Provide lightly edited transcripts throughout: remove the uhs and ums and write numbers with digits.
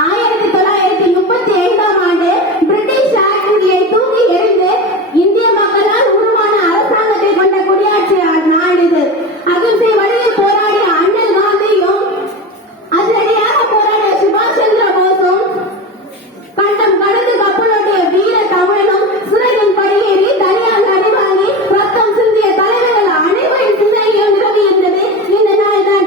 1935ஆம் ஆண்டு பிரிட்டிஷ் ஆட்சியை தூக்கி எறிந்து இந்திய மக்களால் உருவான அரசாங்கத்தை கொண்ட குடியாட்சி நாடு இது. அகிம்சை வழியில் போராடிய அண்ணல் காந்தியும் அதிரடியாக போராடிய சுபாஷ் சந்திர போஸும் கண்டம் கடந்து கப்பலோட்டிய வீர தமிழனும் சிறையின் படியேறி தனியாக அடிவாங்கி ரத்தம் சிந்திய தலைவர்கள் அனைவரின் சிந்தனையும் நிரம்பியிருந்தது இந்த நாள்தான்.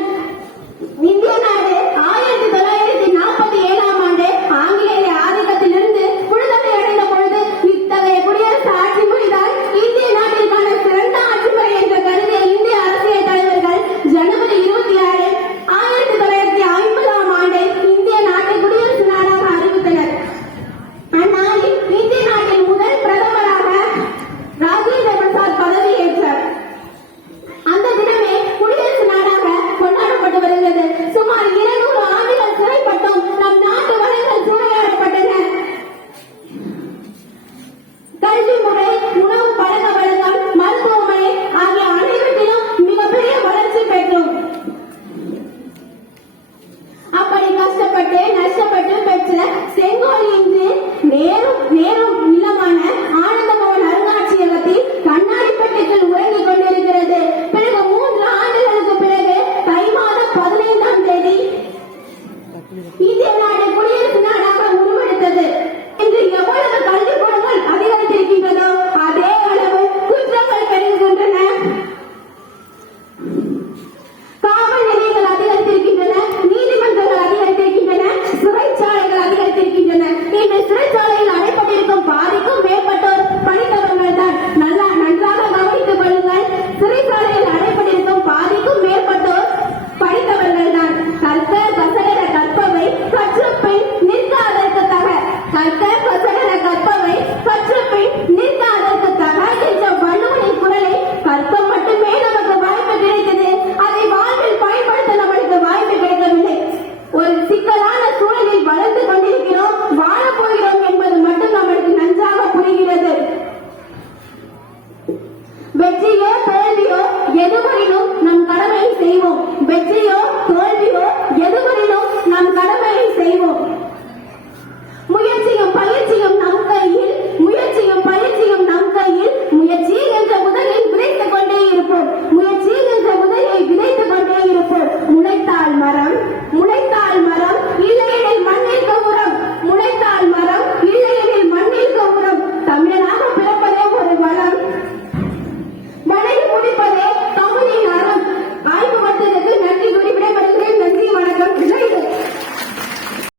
இந்திய நாடு 1947ஆம் ஆண்டு ஆங்கிலேய ஆதிக்கத்திலிருந்து விடுதலை அடைந்த பொழுது இத்தகைய குடியரசு ஆட்சி முறைதான் இந்திய நாட்டிற்கான சிறந்த ஆட்சி முறை என்று கருதிய இந்திய அரசியல் தலைவர்கள் ஜனவரி 26, 1950ஆம் ஆண்டை இந்திய நாட்டை குடியரசு நாடாக அறிவித்தனர். அந்நாளில் இந்திய நாட்டின் முதல் பிரதமராக ராஜேந்திர பிரசாத் பதவியேற்றார். அந்த தினமே குடியரசு நாடாக கொண்டாடப்பட்டு வருகிறது. சுமார் 200 ஆண்டுகள் சிறைப்பட்டும் நம் நாட்டு வளங்கள் சூறையாடப்பட்டன. கல்வி முறை, உணவு பழக்க வழக்கம், மருத்துவமனை ஆகிய அனைவற்றிலும் மிகப்பெரிய வளர்ச்சி பெற்றோம். அப்படி கஷ்டப்பட்டு நஷ்டப்பட்டு பெற்ற செங்கோல் இன்று நேரும் இல்லமான